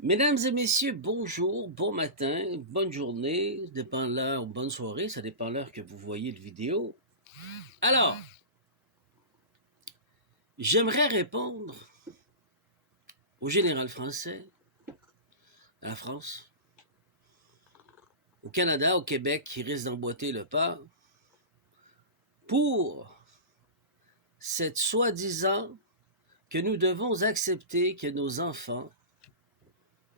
Mesdames et messieurs, bonjour, bon matin, bonne journée, dépend l'heure ou bonne soirée, ça dépend l'heure que vous voyez le vidéo. Alors, j'aimerais répondre au général français, à la France, au Canada, au Québec, qui risque d'emboîter le pas pour cette soi-disant que nous devons accepter que nos enfants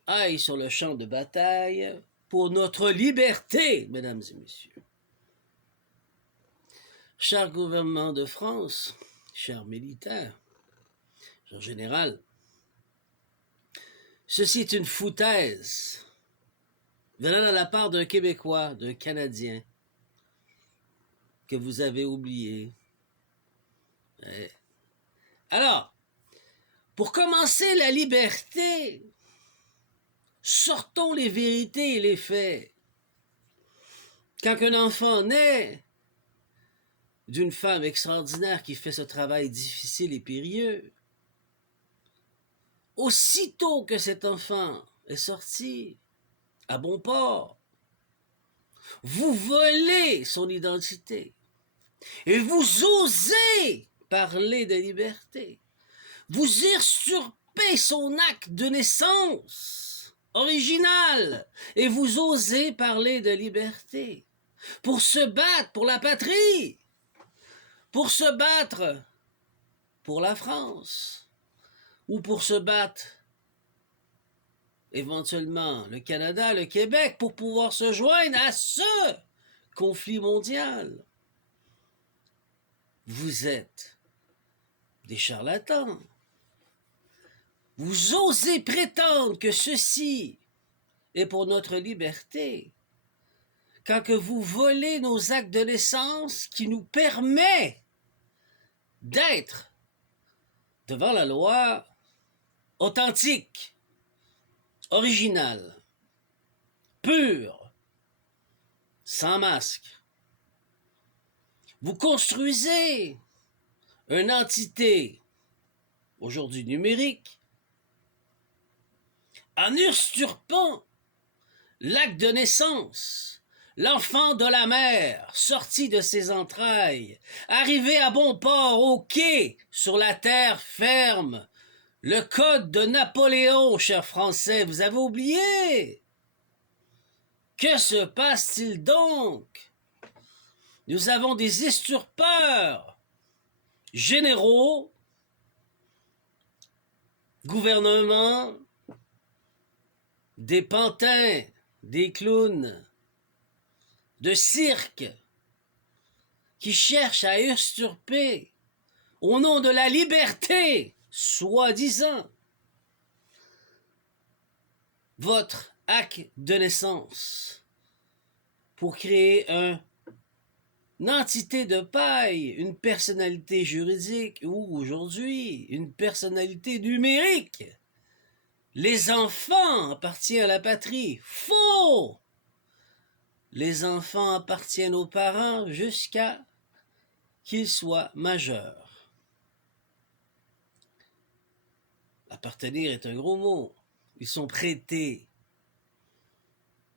aillent sur le champ de bataille pour notre liberté, mesdames et messieurs. Cher gouvernement de France, chers militaires, en général, ceci est une foutaise venant de la part d'un Québécois, d'un Canadien, que vous avez oublié. Eh. Alors, pour commencer la liberté, sortons les vérités et les faits. Quand un enfant naît d'une femme extraordinaire qui fait ce travail difficile et périlleux, aussitôt que cet enfant est sorti à bon port, vous volez son identité et vous osez parler de liberté. Vous usurpez son acte de naissance original et vous osez parler de liberté. Pour se battre pour la patrie, pour se battre pour la France, ou pour se battre éventuellement le Canada, le Québec, pour pouvoir se joindre à ce conflit mondial. Vous êtes des charlatans. Vous osez prétendre que ceci est pour notre liberté, quand que vous volez nos actes de naissance qui nous permet d'être devant la loi authentique, original, pur, sans masque. Vous construisez une entité, aujourd'hui numérique, en usurpant l'acte de naissance, l'enfant de la mer, sorti de ses entrailles, arrivé à bon port au quai, sur la terre ferme, le code de Napoléon, chers Français, vous avez oublié? Que se passe-t-il donc? Nous avons des usurpeurs généraux, gouvernements, des pantins, des clowns, de cirque, qui cherchent à usurper, au nom de la liberté, soi-disant, votre acte de naissance pour créer une entité de paille, une personnalité juridique ou aujourd'hui une personnalité numérique. Les enfants appartiennent à la patrie. Faux! Les enfants appartiennent aux parents jusqu'à qu'ils soient majeurs. Appartenir est un gros mot. Ils sont prêtés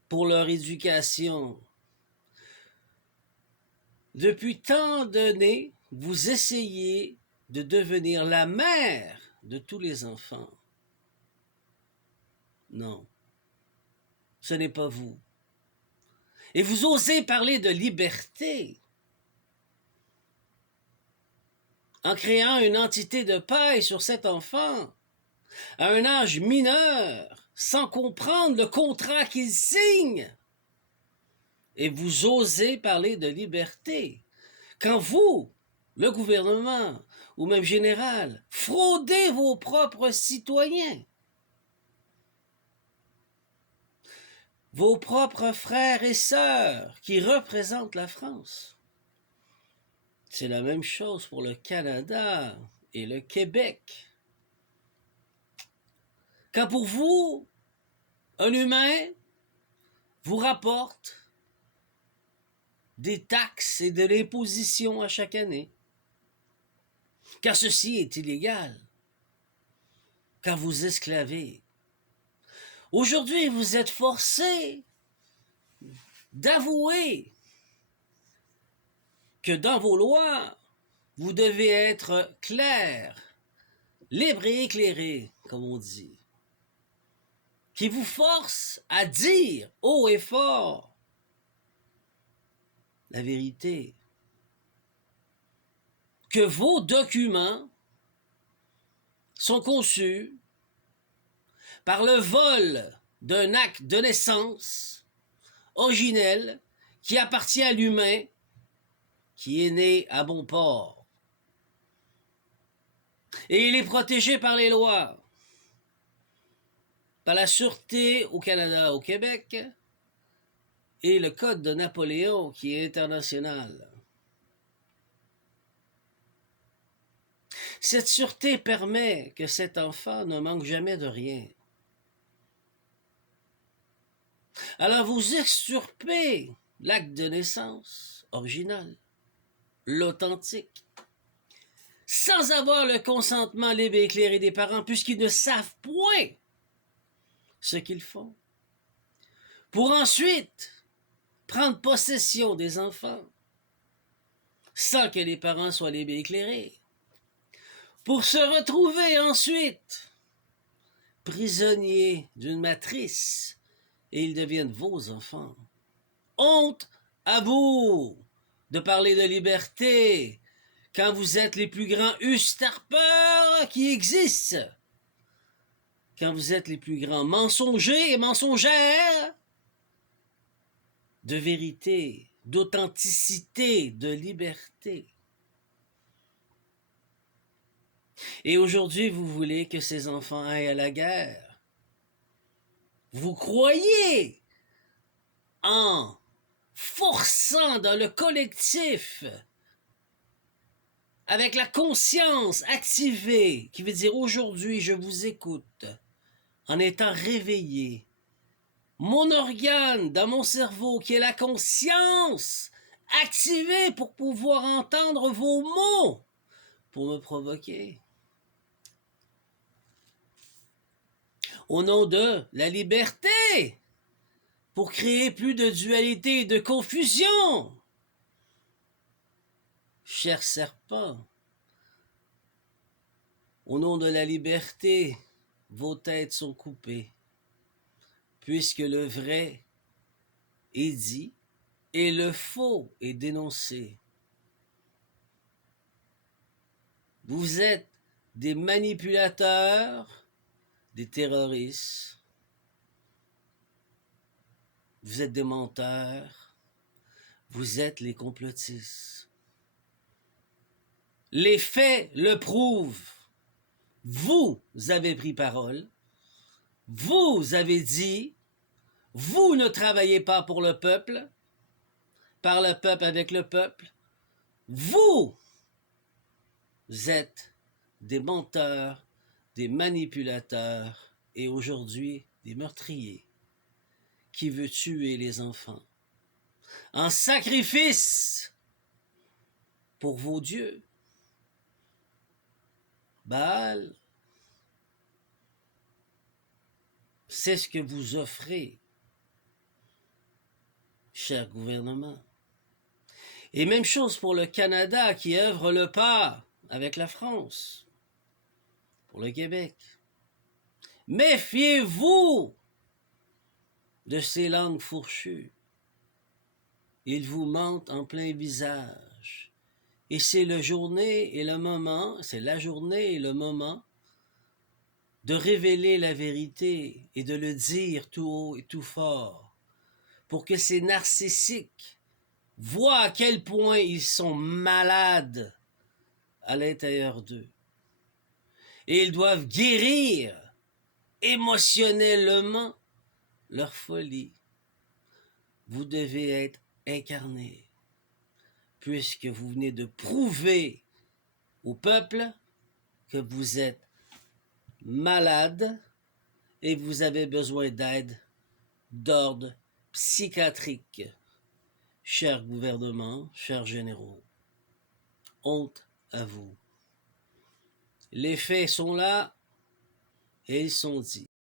pour leur éducation. Depuis tant d'années, vous essayez de devenir la mère de tous les enfants. Non, ce n'est pas vous. Et vous osez parler de liberté en créant une entité de paille sur cet enfant à un âge mineur, sans comprendre le contrat qu'il signe. Et vous osez parler de liberté quand vous, le gouvernement ou même général, fraudez vos propres citoyens, vos propres frères et sœurs qui représentent la France. C'est la même chose pour le Canada et le Québec. Quand pour vous, un humain vous rapporte des taxes et de l'imposition à chaque année, car ceci est illégal, car vous esclavez, Aujourd'hui, vous êtes forcés d'avouer que dans vos lois, vous devez être clair, libre et éclairé, comme on dit, qui vous force à dire haut et fort la vérité, que vos documents sont conçus par le vol d'un acte de naissance originel qui appartient à l'humain qui est né à bon port. Et il est protégé par les lois, par la Sûreté au Canada, au Québec, et le Code de Napoléon qui est international. Cette sûreté permet que cet enfant ne manque jamais de rien. Alors vous extirpez l'acte de naissance original, l'authentique, sans avoir le consentement libre et éclairé des parents, puisqu'ils ne savent point ce qu'ils font, pour ensuite prendre possession des enfants, sans que les parents soient libres et éclairés, pour se retrouver ensuite prisonniers d'une matrice, et ils deviennent vos enfants. Honte à vous de parler de liberté quand vous êtes les plus grands usurpeurs qui existent, quand vous êtes les plus grands mensongers et mensongères de vérité, d'authenticité, de liberté. Et aujourd'hui, vous voulez que ces enfants aillent à la guerre. Vous croyez en forçant dans le collectif, avec la conscience activée, qui veut dire aujourd'hui je vous écoute, en étant réveillé, mon organe dans mon cerveau qui est la conscience activée pour pouvoir entendre vos mots, pour me provoquer. Au nom de la liberté, pour créer plus de dualité et de confusion. Cher serpent, au nom de la liberté, vos têtes sont coupées, puisque le vrai est dit et le faux est dénoncé. Vous êtes des manipulateurs, des terroristes, vous êtes des menteurs, vous êtes les complotistes. Les faits le prouvent. Vous avez pris parole, vous avez dit, vous ne travaillez pas pour le peuple, par le peuple avec le peuple, vous êtes des menteurs, des manipulateurs et aujourd'hui des meurtriers qui veulent tuer les enfants en sacrifice pour vos dieux. Baal, c'est ce que vous offrez, cher gouvernement. Et même chose pour le Canada qui œuvre le pas avec la France, pour le Québec. Méfiez-vous de ces langues fourchues. Ils vous mentent en plein visage. Et c'est la journée et le moment de révéler la vérité et de le dire tout haut et tout fort, pour que ces narcissiques voient à quel point ils sont malades à l'intérieur d'eux. Et ils doivent guérir émotionnellement leur folie. Vous devez être incarné, puisque vous venez de prouver au peuple que vous êtes malade et vous avez besoin d'aide d'ordre psychiatrique. Cher gouvernement, chers généraux, honte à vous. Les faits sont là et ils sont dits.